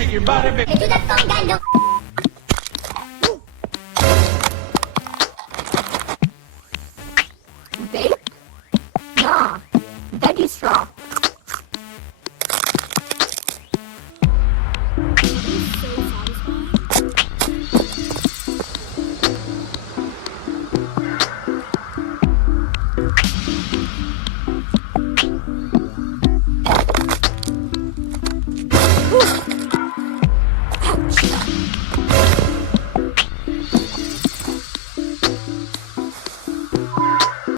shake your body, baby. Hecho da conga, no. Babe? Nah, that is wrong.